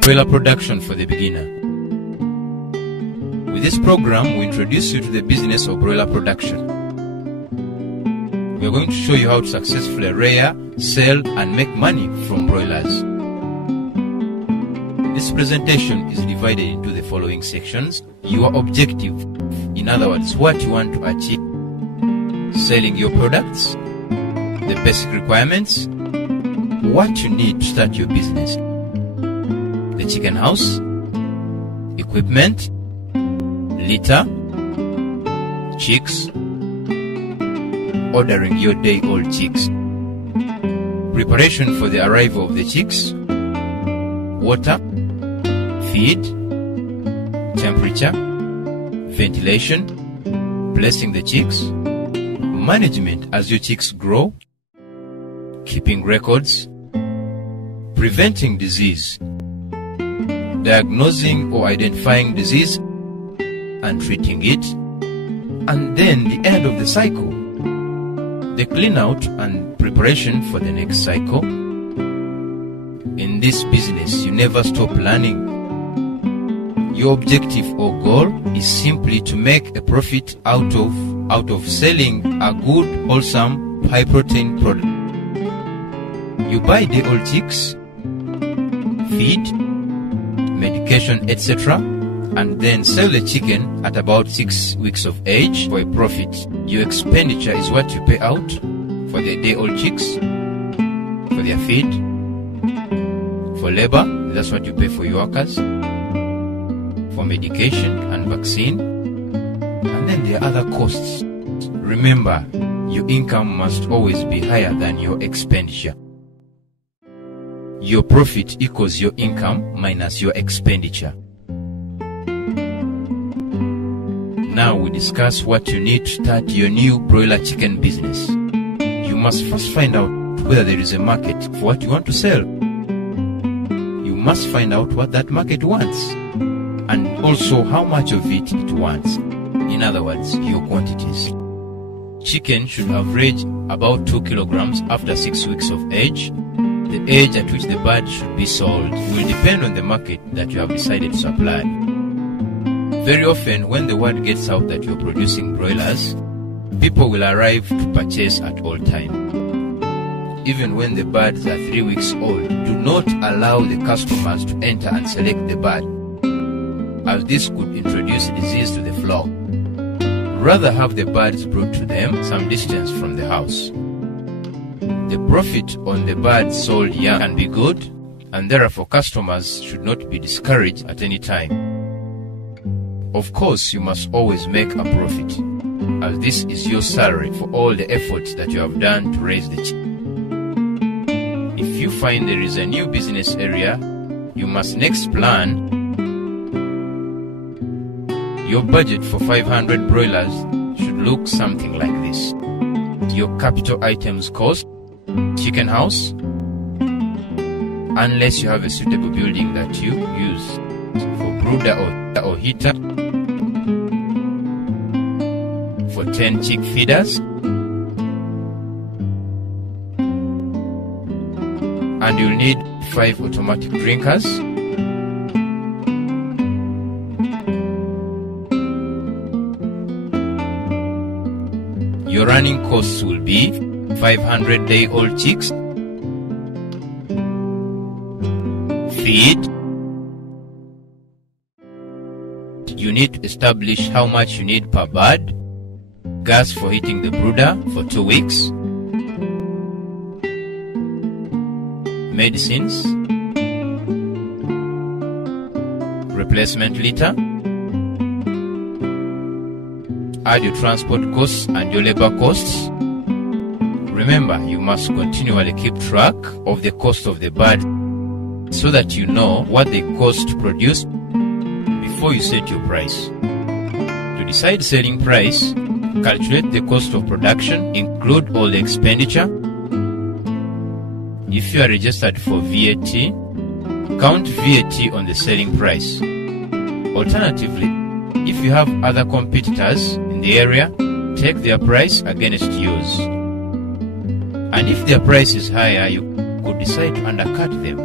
Broiler production for the beginner. With this program, we introduce you to the business of broiler production. We are going to show you how to successfully rear, sell, and make money from broilers. This presentation is divided into the following sections. Your objective, in other words, what you want to achieve, selling your products, the basic requirements, what you need to start your business, the chicken house, equipment, litter, chicks, ordering your day-old chicks, preparation for the arrival of the chicks, water, feed, temperature, ventilation, placing the chicks, management as your chicks grow, keeping records, preventing disease, diagnosing or identifying disease and treating it, and then the end of the cycle, the clean out and preparation for the next cycle. In this business, you never stop learning. Your objective or goal is simply to make a profit out of selling a good, wholesome, high-protein product. You buy day-old chicks, feed, medication, etc., and then sell the chicken at about 6 weeks of age for a profit. Your expenditure is what you pay out for the day-old chicks, for their feed, for labor, that's what you pay for your workers, for medication and vaccine, and then there are other costs. Remember, your income must always be higher than your expenditure. Your profit equals your income minus your expenditure. Now we discuss what you need to start your new broiler chicken business. You must first find out whether there is a market for what you want to sell. You must find out what that market wants, and also how much of it wants. In other words, your quantities. Chicken should average about 2 kilograms after 6 weeks of age. The age at which the bird should be sold will depend on the market that you have decided to supply. Very often, when the word gets out that you're producing broilers, people will arrive to purchase at all times. Even when the birds are 3 weeks old, do not allow the customers to enter and select the bird, as this could introduce disease to the flock. Rather have the birds brought to them some distance from the house. The profit on the birds sold young can be good, and therefore customers should not be discouraged at any time. Of course, you must always make a profit, as this is your salary for all the efforts that you have done to raise the chicken. If you find there is a new business area, you must next plan. Your budget for 500 broilers should look something like this. Your capital items cost, chicken house, unless you have a suitable building that you use for brooder or heater, for 10 chick feeders, and you'll need 5 automatic drinkers, your running costs will be 500 day-old chicks, feed. You need to establish how much you need per bird, gas for heating the brooder for 2 weeks, medicines, replacement litter, add your transport costs and your labor costs. Remember, you must continually keep track of the cost of the bird so that you know what they cost to produce before you set your price. To decide selling price, calculate the cost of production, include all the expenditure. If you are registered for VAT, count VAT on the selling price. Alternatively, if you have other competitors in the area, take their price against yours. And if their price is higher, you could decide to undercut them.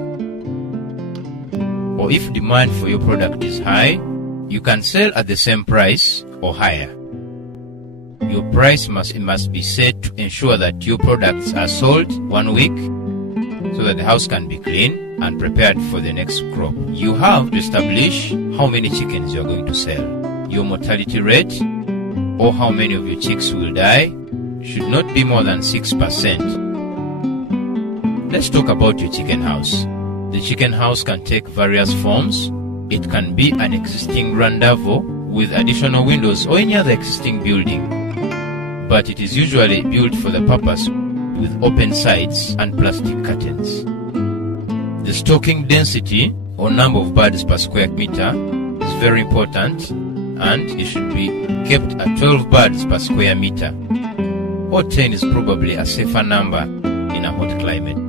or if demand for your product is high, you can sell at the same price or higher. Your price must be set to ensure that your products are sold 1 week so that the house can be clean and prepared for the next crop. You have to establish how many chickens you are going to sell. Your mortality rate, or how many of your chicks will die, should not be more than 6%. Let's talk about your chicken house. The chicken house can take various forms. It can be an existing rendezvous with additional windows or any other existing building, but it is usually built for the purpose with open sides and plastic curtains. The stocking density or number of birds per square meter is very important, and it should be kept at 12 birds per square meter, or 10 is probably a safer number in a hot climate.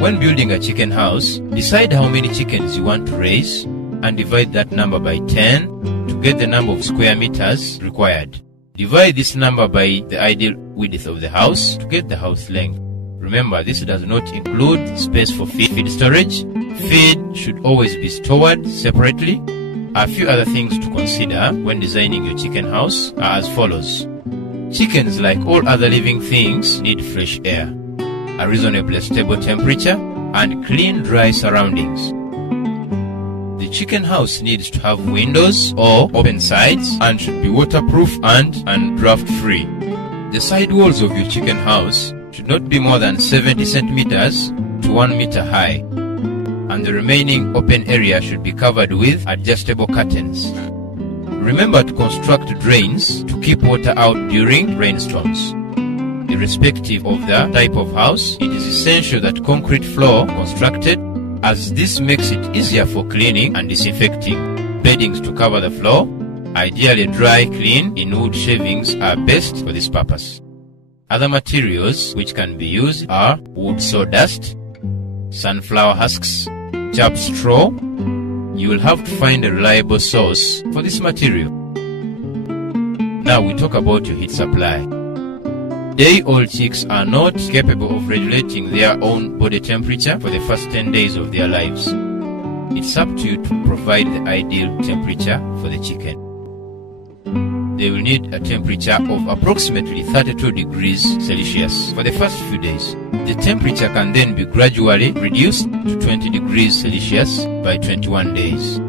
When building a chicken house, decide how many chickens you want to raise and divide that number by 10 to get the number of square meters required. Divide this number by the ideal width of the house to get the house length. Remember, this does not include space for feed storage. Feed should always be stored separately. A few other things to consider when designing your chicken house are as follows. Chickens, like all other living things, need fresh air, a reasonably stable temperature, and clean, dry surroundings. The chicken house needs to have windows or open sides and should be waterproof and draft-free. The side walls of your chicken house should not be more than 70 centimeters to 1 meter high, and the remaining open area should be covered with adjustable curtains. Remember to construct drains to keep water out during rainstorms. Irrespective of the type of house, it is essential that concrete floor constructed, as this makes it easier for cleaning and disinfecting. Beddings to cover the floor, ideally dry, clean in wood shavings, are best for this purpose. Other materials which can be used are wood sawdust, sunflower husks, chaff straw. You will have to find a reliable source for this material. Now we talk about your heat supply. Day-old chicks are not capable of regulating their own body temperature for the first 10 days of their lives. It's up to you to provide the ideal temperature for the chicken. They will need a temperature of approximately 32 degrees Celsius for the first few days. The temperature can then be gradually reduced to 20 degrees Celsius by 21 days.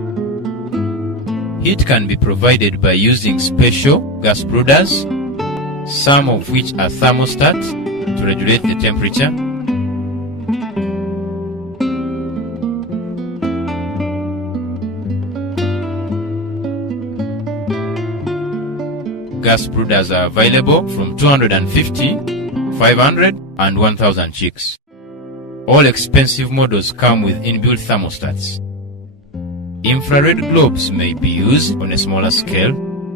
Heat can be provided by using special gas brooders, some of which are thermostats to regulate the temperature. Gas brooders are available from 250, 500 and 1000 chicks. All expensive models come with inbuilt thermostats. Infrared globes may be used on a smaller scale,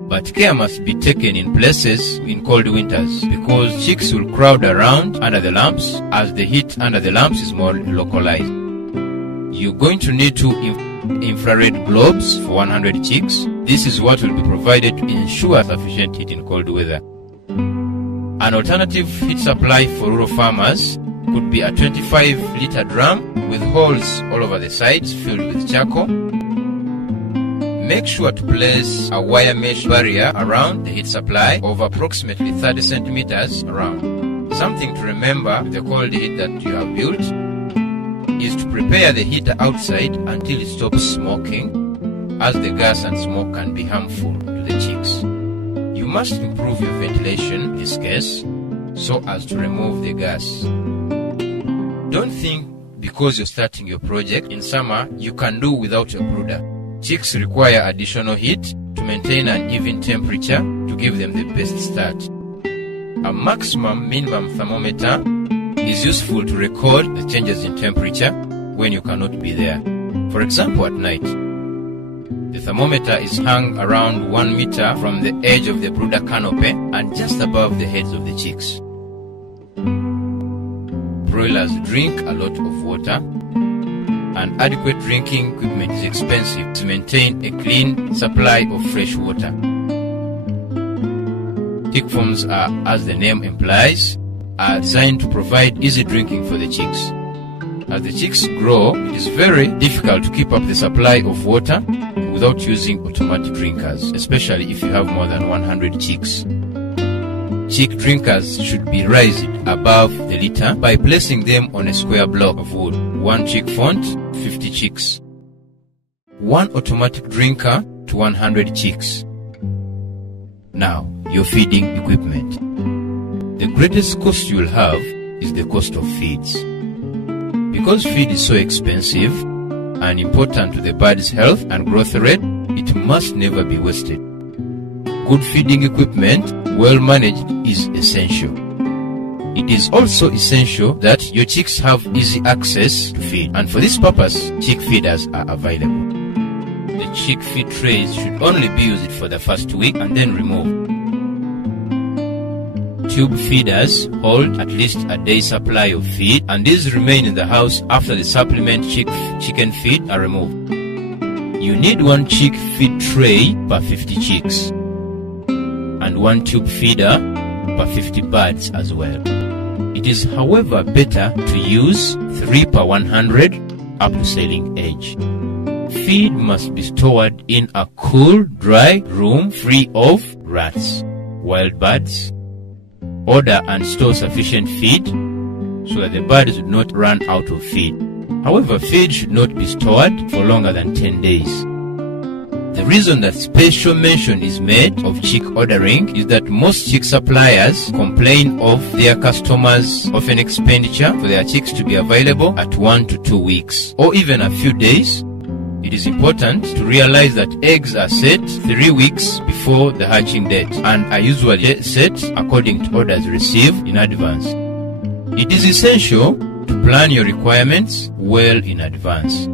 but care must be taken in places in cold winters because chicks will crowd around under the lamps, as the heat under the lamps is more localized. You're going to need 2 infrared globes for 100 chicks. This is what will be provided to ensure sufficient heat in cold weather. An alternative heat supply for rural farmers could be a 25-liter drum with holes all over the sides filled with charcoal. Make sure to place a wire mesh barrier around the heat supply of approximately 30 centimeters around. Something to remember with the cold heat that you have built is to prepare the heater outside until it stops smoking, as the gas and smoke can be harmful to the chicks. You must improve your ventilation in this case so as to remove the gas. Don't think because you're starting your project in summer you can do without a brooder. Chicks require additional heat to maintain an even temperature to give them the best start. A minimum thermometer is useful to record the changes in temperature when you cannot be there. For example, at night, the thermometer is hung around 1 meter from the edge of the brooder canopy and just above the heads of the chicks. Broilers drink a lot of water, and adequate drinking equipment is expensive to maintain a clean supply of fresh water. Chick farms are, as the name implies, are designed to provide easy drinking for the chicks. As the chicks grow, it is very difficult to keep up the supply of water without using automatic drinkers, especially if you have more than 100 chicks. Chick drinkers should be raised above the litter by placing them on a square block of wood. 1 chick font, 50 chicks. 1 automatic drinker to 100 chicks. Now, your feeding equipment. The greatest cost you will have is the cost of feeds. Because feed is so expensive and important to the bird's health and growth rate, it must never be wasted. Good feeding equipment, well managed, is essential. It is also essential that your chicks have easy access to feed, and for this purpose, chick feeders are available. The chick feed trays should only be used for the first week and then removed. Tube feeders hold at least a day's supply of feed, and these remain in the house after the supplement chicken feed are removed. You need 1 chick feed tray per 50 chicks, and 1 tube feeder per 50 birds as well. It is, however, better to use 3 per 100 up to sailing age. Feed must be stored in a cool, dry room free of rats, wild birds. Order and store sufficient feed so that the birds do not run out of feed. However, feed should not be stored for longer than 10 days. The reason that special mention is made of chick ordering is that most chick suppliers complain of their customers' often expenditure for their chicks to be available at 1 to 2 weeks or even a few days. It is important to realize that eggs are set 3 weeks before the hatching date and are usually set according to orders received in advance. It is essential to plan your requirements well in advance.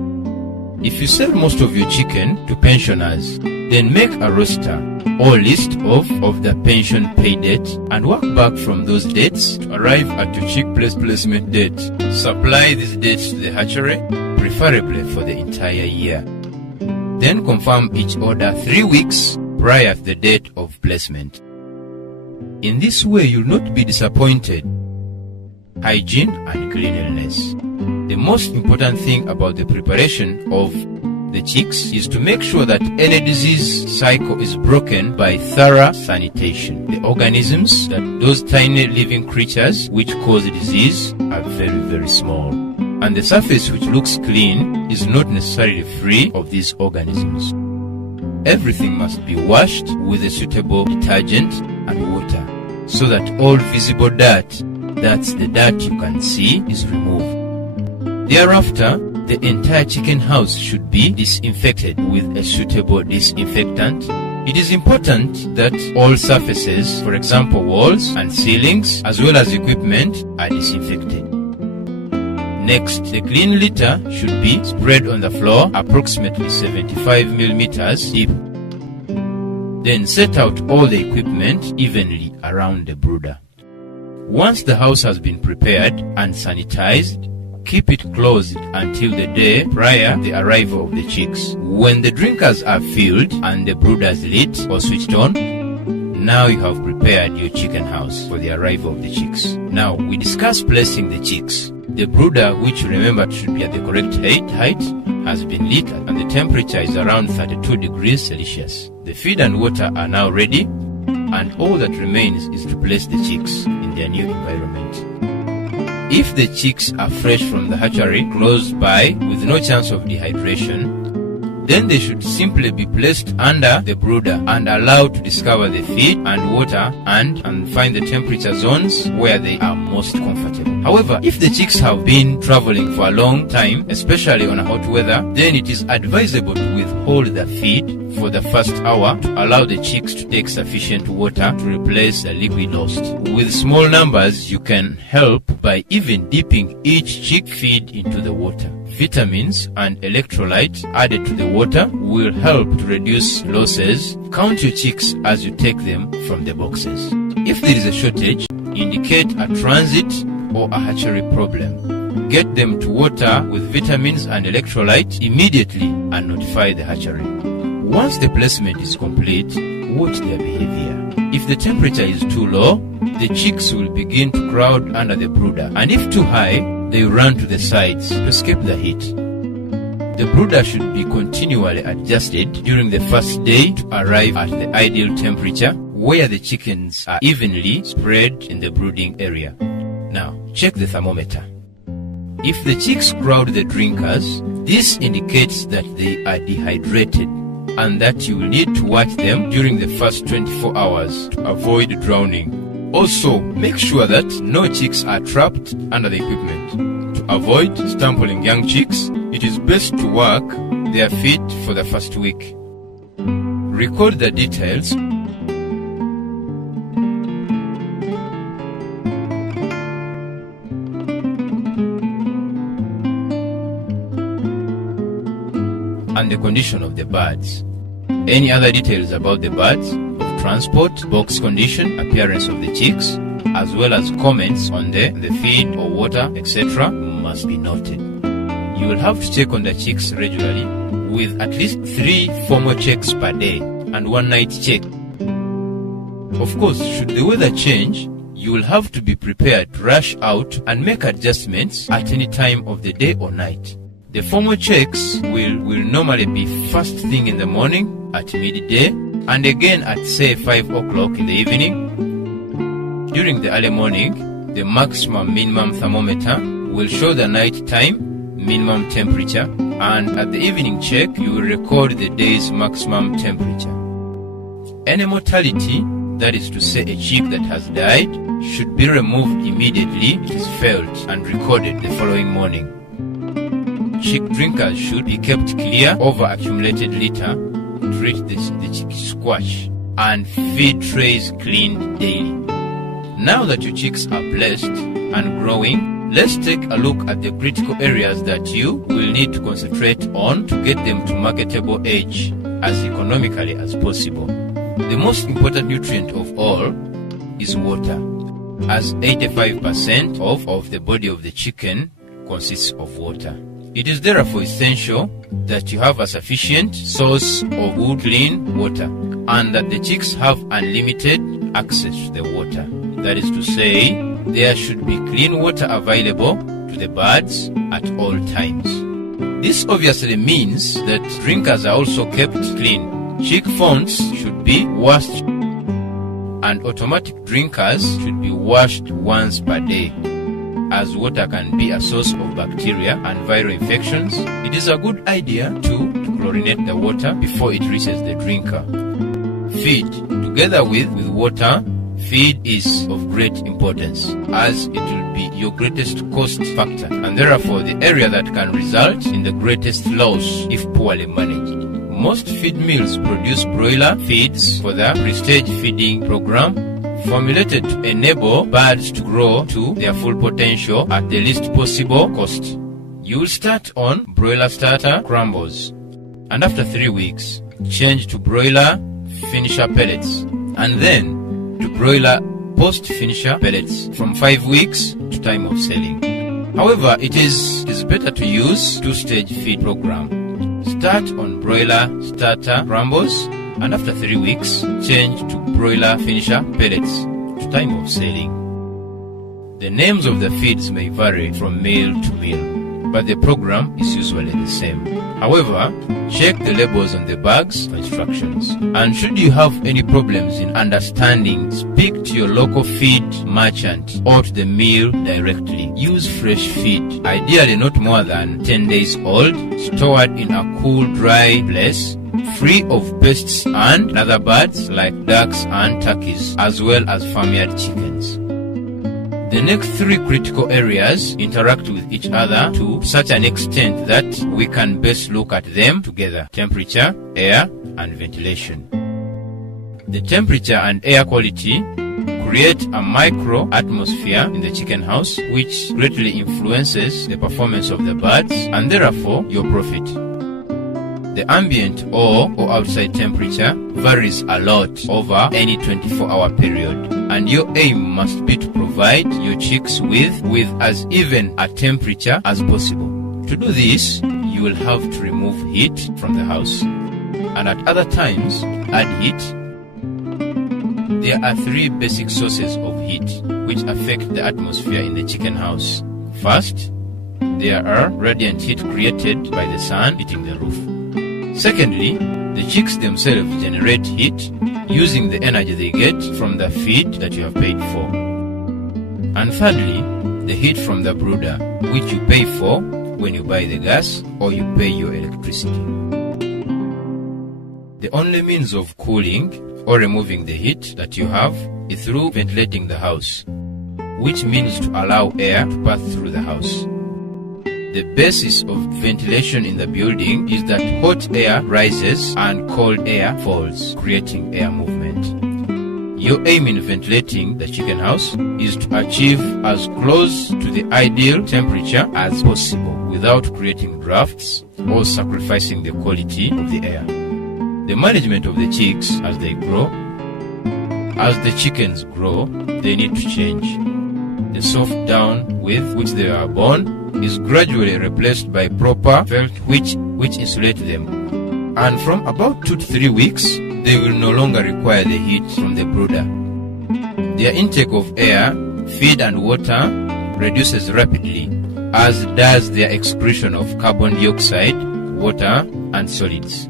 If you sell most of your chicken to pensioners, then make a roster or list of the pension pay date and work back from those dates to arrive at your chick placement date. Supply these dates to the hatchery, preferably for the entire year. Then confirm each order 3 weeks prior to the date of placement. In this way, you'll not be disappointed. Hygiene and cleanliness. The most important thing about the preparation of the chicks is to make sure that any disease cycle is broken by thorough sanitation. The organisms, those tiny living creatures which cause disease, are very, very small. And the surface which looks clean is not necessarily free of these organisms. Everything must be washed with a suitable detergent and water so that all visible dirt, that's the dirt you can see, is removed. Thereafter, the entire chicken house should be disinfected with a suitable disinfectant. It is important that all surfaces, for example walls and ceilings, as well as equipment, are disinfected. Next, the clean litter should be spread on the floor approximately 75 millimeters deep. Then set out all the equipment evenly around the brooder. Once the house has been prepared and sanitized, keep it closed until the day prior the arrival of the chicks. When the drinkers are filled and the brooders lit or switched on, now you have prepared your chicken house for the arrival of the chicks. Now we discuss placing the chicks. The brooder, which remember should be at the correct height, has been lit and the temperature is around 32 degrees Celsius. The feed and water are now ready, and all that remains is to place the chicks in their new environment. If the chicks are fresh from the hatchery, close by, with no chance of dehydration, then they should simply be placed under the brooder and allowed to discover the feed and water and find the temperature zones where they are most comfortable. However, if the chicks have been traveling for a long time, especially on a hot weather, then it is advisable to withhold the feed for the first hour to allow the chicks to take sufficient water to replace the liquid lost. With small numbers, you can help by even dipping each chick feed into the water. Vitamins and electrolytes added to the water will help to reduce losses. Count your chicks as you take them from the boxes. If there is a shortage, indicate a transit or a hatchery problem. Get them to water with vitamins and electrolytes immediately and notify the hatchery. Once the placement is complete, watch their behavior. If the temperature is too low, the chicks will begin to crowd under the brooder, and if too high, they run to the sides to escape the heat. The brooder should be continually adjusted during the first day to arrive at the ideal temperature where the chickens are evenly spread in the brooding area. Now, check the thermometer. If the chicks crowd the drinkers, this indicates that they are dehydrated and that you will need to watch them during the first 24 hours to avoid drowning. Also, make sure that no chicks are trapped under the equipment. To avoid stampling young chicks, it is best to work their feet for the first week. Record the details and the condition of the birds. Any other details about the birds, of transport, box condition, appearance of the chicks, as well as comments on the feed or water, etc. must be noted. You will have to check on the chicks regularly with at least 3 formal checks per day and 1 night check. Of course, should the weather change, you will have to be prepared to rush out and make adjustments at any time of the day or night. The formal checks will normally be first thing in the morning, at midday, and again at say 5 o'clock in the evening. During the early morning, the maximum minimum thermometer will show the night time minimum temperature, and at the evening check, you will record the day's maximum temperature. Any mortality, that is to say a chick that has died, should be removed immediately it is felt and recorded the following morning. Chick drinkers should be kept clear over accumulated litter to reach the chick squash, and feed trays cleaned daily. Now that your chicks are blessed and growing, let's take a look at the critical areas that you will need to concentrate on to get them to marketable age as economically as possible. The most important nutrient of all is water, as 85% of the body of the chicken consists of water. It is therefore essential that you have a sufficient source of good clean water and that the chicks have unlimited access to the water. That is to say, there should be clean water available to the birds at all times. This obviously means that drinkers are also kept clean. Chick fonts should be washed and automatic drinkers should be washed once per day. As water can be a source of bacteria and viral infections, it is a good idea to chlorinate the water before it reaches the drinker. Feed. Together with water, feed is of great importance as it will be your greatest cost factor and therefore the area that can result in the greatest loss if poorly managed. Most feed mills produce broiler feeds for the prestige feeding program, formulated to enable birds to grow to their full potential at the least possible cost. You will start on broiler starter crumbles, and after 3 weeks, change to broiler finisher pellets, and then to broiler post-finisher pellets from 5 weeks to time of selling. However, it is better to use 2-stage feed program. Start on broiler starter crumbles, and after 3 weeks, change to broiler finisher pellets to time of selling. The names of the feeds may vary from meal to meal, but the program is usually the same. However, check the labels on the bags for instructions. And should you have any problems in understanding, speak to your local feed merchant or to the mill directly. Use fresh feed, ideally not more than 10 days old, stored in a cool, dry place, free of pests and other birds like ducks and turkeys, as well as farmyard chickens. The next 3 critical areas interact with each other to such an extent that we can best look at them together: temperature, air, and ventilation. The temperature and air quality create a micro atmosphere in the chicken house which greatly influences the performance of the birds and therefore your profit. The ambient or outside temperature varies a lot over any 24-hour period, and your aim must be to provide your chicks with as even a temperature as possible. To do this, you will have to remove heat from the house, and at other times add heat. There are 3 basic sources of heat which affect the atmosphere in the chicken house. First, there are radiant heat created by the sun hitting the roof. Secondly, the chicks themselves generate heat using the energy they get from the feed that you have paid for. And thirdly, the heat from the brooder, which you pay for when you buy the gas or you pay your electricity. The only means of cooling or removing the heat that you have is through ventilating the house, which means to allow air to pass through the house. The basis of ventilation in the building is that hot air rises and cold air falls, creating air movement. Your aim in ventilating the chicken house is to achieve as close to the ideal temperature as possible without creating drafts or sacrificing the quality of the air. The management of the chicks as they grow. As the chickens grow, they need to change. The soft down with which they are born is gradually replaced by proper felt which insulate them. And from about 2 to 3 weeks, they will no longer require the heat from the brooder. Their intake of air, feed and water reduces rapidly, as does their excretion of carbon dioxide, water and solids.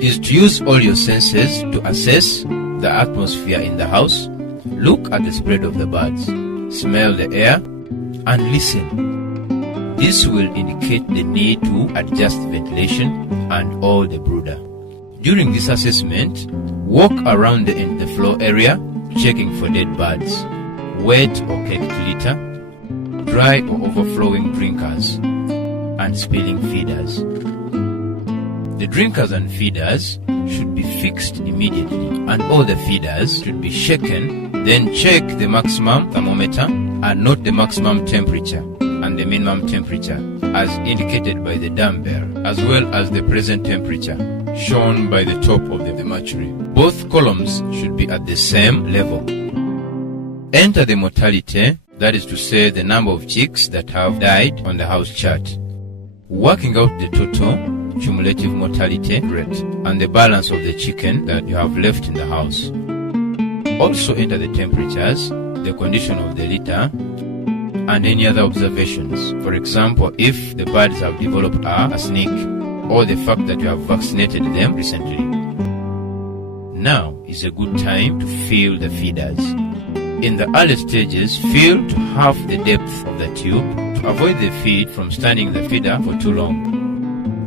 Is to use all your senses to assess the atmosphere in the house, look at the spread of the birds, smell the air, and listen. This will indicate the need to adjust ventilation and all the brooder. During this assessment, walk around the floor area, checking for dead birds, wet or caked litter, dry or overflowing drinkers, and spilling feeders. The drinkers and feeders should be fixed immediately, and all the feeders should be shaken. Then check the maximum thermometer and note the maximum temperature and the minimum temperature as indicated by the dumbbell, as well as the present temperature shown by the top of the mercury. Both columns should be at the same level. Enter the mortality, that is to say the number of chicks that have died, on the house chart, working out the total cumulative mortality rate and the balance of the chicken that you have left in the house. Also enter the temperatures, the condition of the litter, and any other observations. For example, if the birds have developed a snake, or the fact that you have vaccinated them recently. Now is a good time to fill the feeders. In the early stages, fill to half the depth of the tube to avoid the feed from standing in the feeder for too long.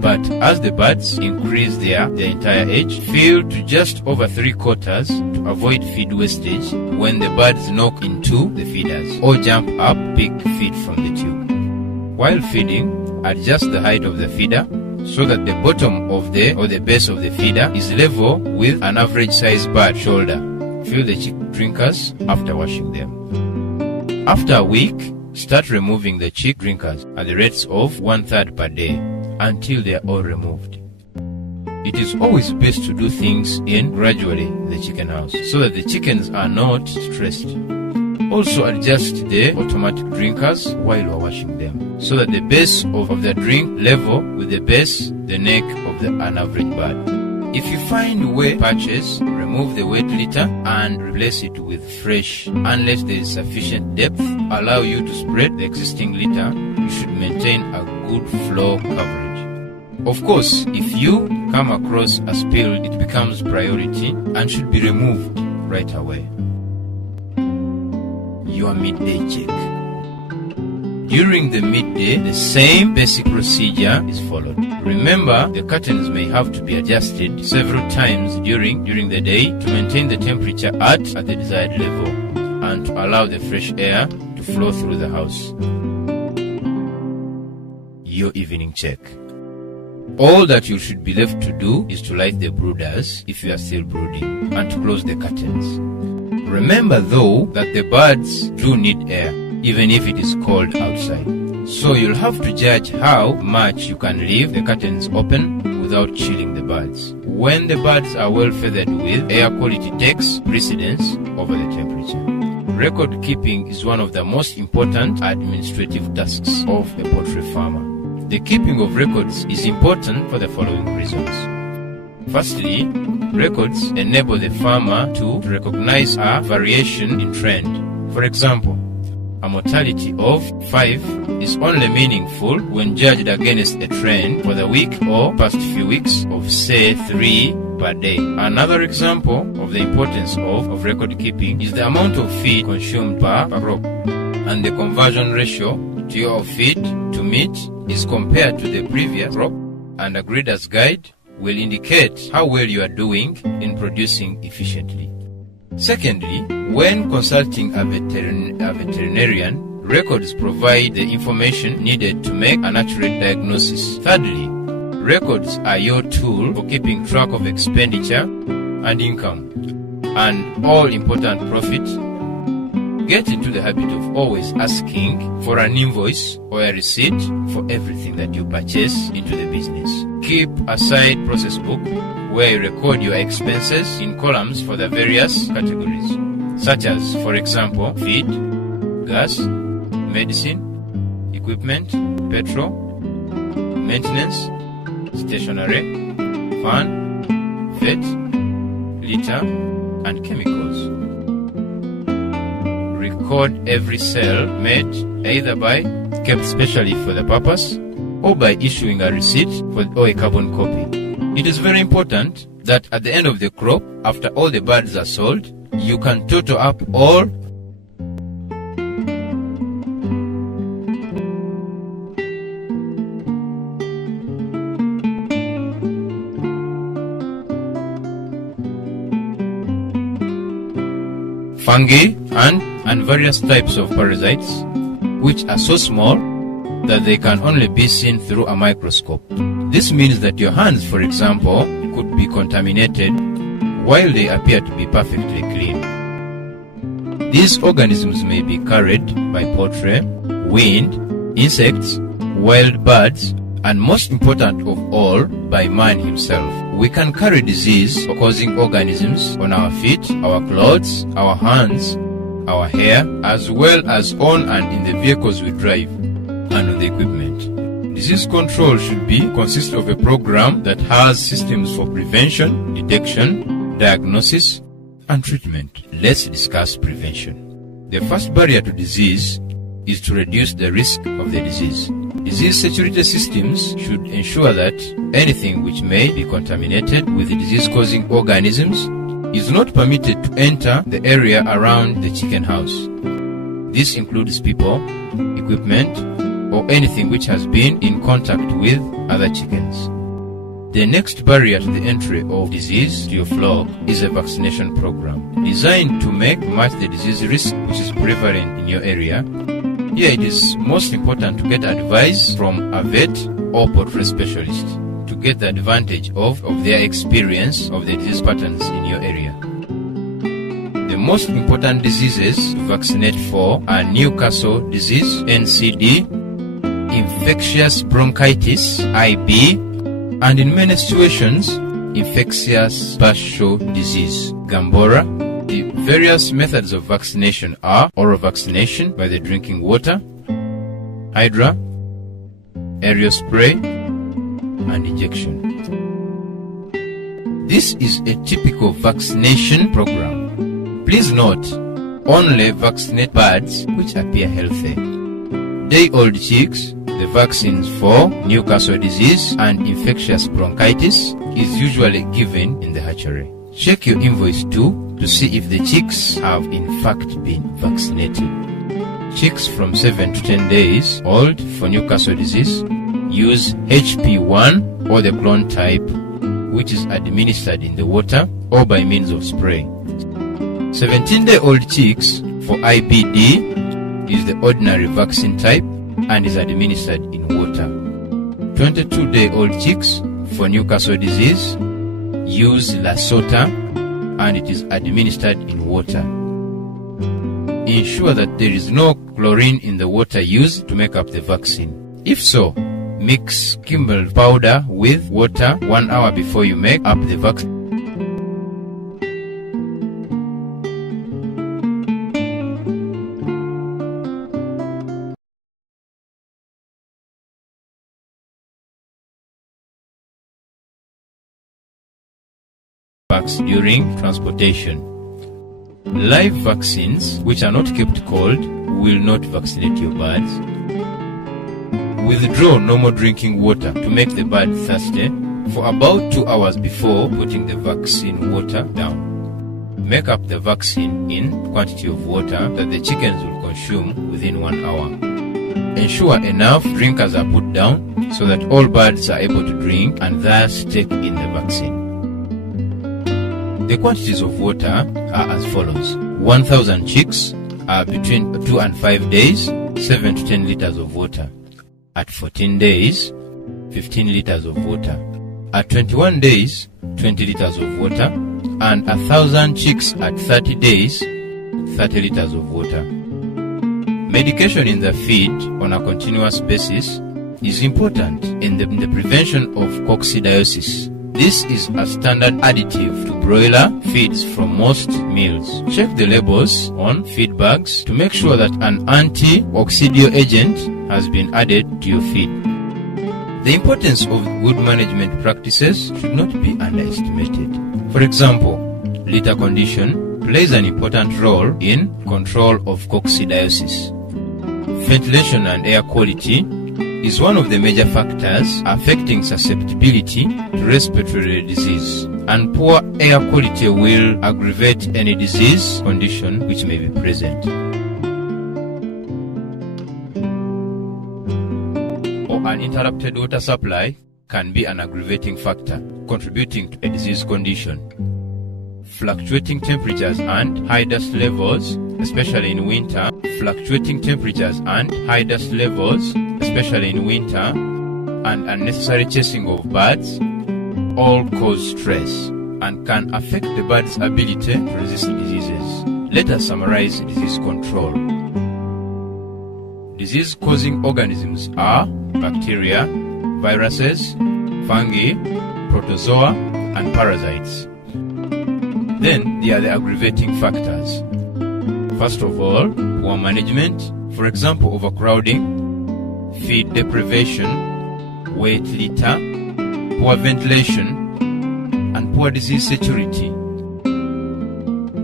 But as the birds increase their entire age, fill to just over 3/4 to avoid feed wastage when the birds knock into the feeders or jump up big feed from the tube. While feeding, adjust the height of the feeder so that the bottom of the base of the feeder is level with an average size bird shoulder. Fill the chick drinkers after washing them. After a week, start removing the chick drinkers at the rates of 1/3 per day until they are all removed. It is always best to do things gradually in the chicken house so that the chickens are not stressed. Also adjust the automatic drinkers while you are washing them so that the base of the drink level with the neck of an average bird. If you find wet patches, remove the wet litter and replace it with fresh. Unless there is sufficient depth, allow you to spread the existing litter. You should maintain a good floor coverage. Of course, if you come across a spill, it becomes priority and should be removed right away. Your midday check. During the midday, the same basic procedure is followed. Remember, the curtains may have to be adjusted several times during the day to maintain the temperature at the desired level and to allow the fresh air to flow through the house. Your evening check. All that you should be left to do is to light the brooders if you are still brooding and to close the curtains. Remember though that the birds do need air, even if it is cold outside. So you'll have to judge how much you can leave the curtains open without chilling the birds. When the birds are well feathered with, air quality takes precedence over the temperature. Record keeping is one of the most important administrative tasks of a poultry farmer. The keeping of records is important for the following reasons. Firstly, records enable the farmer to recognize a variation in trend. For example, a mortality of 5 is only meaningful when judged against a trend for the week or past few weeks of, say, 3 per day. Another example of the importance of record keeping is the amount of feed consumed per crop, and the conversion ratio to your feed to meat is compared to the previous crop, and a breeder's guide will indicate how well you are doing in producing efficiently. Secondly, when consulting a veterinarian, records provide the information needed to make an accurate diagnosis. Thirdly, records are your tool for keeping track of expenditure and income and all important profit. Get into the habit of always asking for an invoice or a receipt for everything that you purchase into the business. Keep a side process book where you record your expenses in columns for the various categories, such as, for example, feed, gas, medicine, equipment, petrol, maintenance, stationery, fan, vet, litter, and chemicals. Record every sale made either by kept specially for the purpose or by issuing a receipt or a carbon copy. It is very important that at the end of the crop, after all the birds are sold, you can total up all fungi and various types of parasites, which are so small that they can only be seen through a microscope. This means that your hands, for example, could be contaminated while they appear to be perfectly clean. These organisms may be carried by poultry, wind, insects, wild birds, and most important of all, by man himself. We can carry disease-causing organisms on our feet, our clothes, our hands, our hair, as well as on and in the vehicles we drive and on the equipment. Disease control should consist of a program that has systems for prevention, detection, diagnosis, and treatment. Let's discuss prevention. The first barrier to disease is to reduce the risk of the disease. Disease security systems should ensure that anything which may be contaminated with disease-causing organisms is not permitted to enter the area around the chicken house. This includes people, equipment, or anything which has been in contact with other chickens. The next barrier to the entry of disease to your flock is a vaccination program designed to match the disease risk which is prevalent in your area. Here it is most important to get advice from a vet or poultry specialist to get the advantage of their experience of the disease patterns in your area. The most important diseases to vaccinate for are Newcastle disease, NCD, infectious bronchitis, IB, and in many situations, infectious partial disease, Gambora. The various methods of vaccination are oral vaccination by the drinking water, hydra, aerial spray, and injection. This is a typical vaccination program. Please note, only vaccinate birds which appear healthy. Day-old chicks, the vaccines for Newcastle disease and infectious bronchitis is usually given in the hatchery. Check your invoice too to see if the chicks have in fact been vaccinated. Chicks from 7 to 10 days old for Newcastle disease use HP1 or the clone type, which is administered in the water or by means of spray. 17-day-old chicks for IBD is the ordinary vaccine type and is administered in water. 22-day-old chicks for Newcastle disease use Lasota and it is administered in water. Ensure that there is no chlorine in the water used to make up the vaccine. If so, mix Kimball powder with water 1 hour before you make up the vaccine. packs during transportation. Live vaccines, which are not kept cold, will not vaccinate your birds. Withdraw normal drinking water to make the bird thirsty for about 2 hours before putting the vaccine water down. Make up the vaccine in quantity of water that the chickens will consume within 1 hour. Ensure enough drinkers are put down so that all birds are able to drink and thus take in the vaccine. The quantities of water are as follows. 1,000 chicks are between 2 and 5 days, 7 to 10 liters of water. At 14 days, 15 liters of water. At 21 days, 20 liters of water. And 1,000 chicks at 30 days, 30 liters of water. Medication in the feed on a continuous basis is important in the prevention of coccidiosis. This is a standard additive to broiler feeds from most meals. Check the labels on feed bags to make sure that an anti-coccidio agent has been added to your feed. The importance of good management practices should not be underestimated. For example, litter condition plays an important role in control of coccidiosis. Ventilation and air quality is one of the major factors affecting susceptibility to respiratory disease, and poor air quality will aggravate any disease condition which may be present. Or an interrupted water supply can be an aggravating factor contributing to a disease condition. Fluctuating temperatures and high dust levels, especially in winter, and unnecessary chasing of birds all cause stress and can affect the bird's ability to resist diseases. Let us summarize disease control. Disease-causing organisms are bacteria, viruses, fungi, protozoa, and parasites. Then there are the aggravating factors. First of all, poor management, for example overcrowding, feed deprivation, wet litter, poor ventilation, and poor disease security.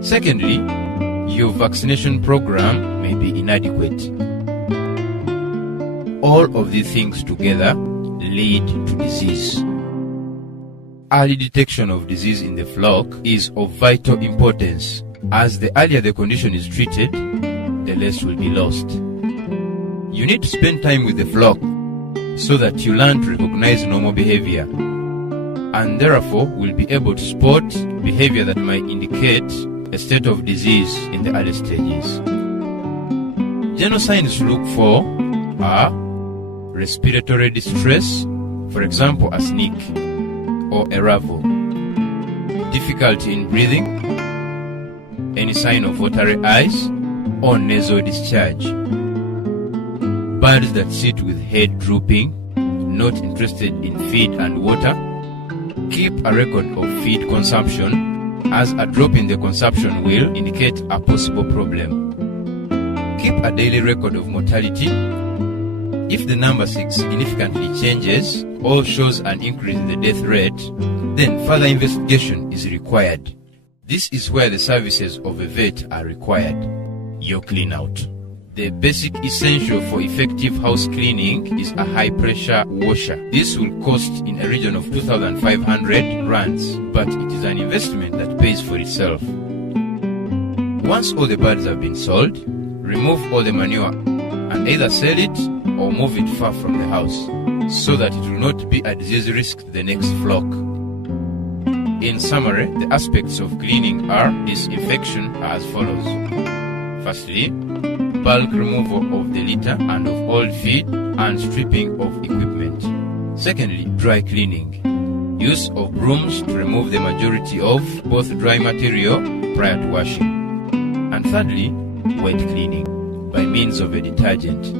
Secondly, your vaccination program may be inadequate. All of these things together lead to disease. Early detection of disease in the flock is of vital importance, as the earlier the condition is treated, the less will be lost. You need to spend time with the flock so that you learn to recognize normal behavior, and therefore will be able to spot behavior that might indicate a state of disease in the early stages. General signs to look for are respiratory distress, for example a sneak or a ravel, difficulty in breathing, any sign of watery eyes or nasal discharge, birds that sit with head drooping, not interested in feed and water. Keep a record of feed consumption, as a drop in the consumption will indicate a possible problem. Keep a daily record of mortality. If the number significantly changes or shows an increase in the death rate, then further investigation is required. This is where the services of a vet are required. Your clean out. The basic essential for effective house cleaning is a high pressure washer. This will cost in a region of 2,500 rands, but it is an investment that pays for itself. Once all the birds have been sold, remove all the manure and either sell it or move it far from the house, so that it will not be a disease risk to the next flock. In summary, the aspects of cleaning are disinfection as follows. Firstly, bulk removal of the litter and of old feed and stripping of equipment. Secondly, dry cleaning. Use of brooms to remove the majority of both dry material prior to washing. And thirdly, wet cleaning by means of a detergent.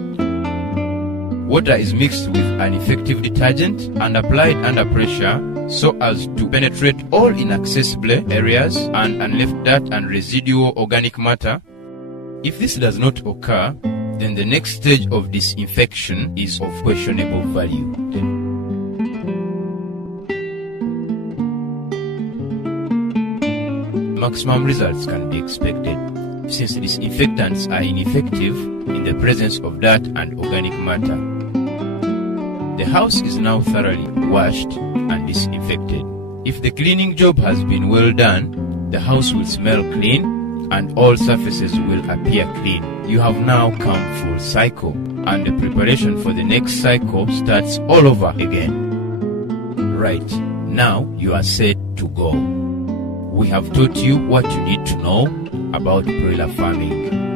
Water is mixed with an effective detergent and applied under pressure so as to penetrate all inaccessible areas and left dirt and residual organic matter. If this does not occur, then the next stage of disinfection is of questionable value. maximum results can be expected, since disinfectants are ineffective in the presence of dirt and organic matter. The house is now thoroughly washed and disinfected. If the cleaning job has been well done, the house will smell clean and all surfaces will appear clean. You have now come full cycle, and the preparation for the next cycle starts all over again. Right, now you are set to go. We have taught you what you need to know about broiler farming.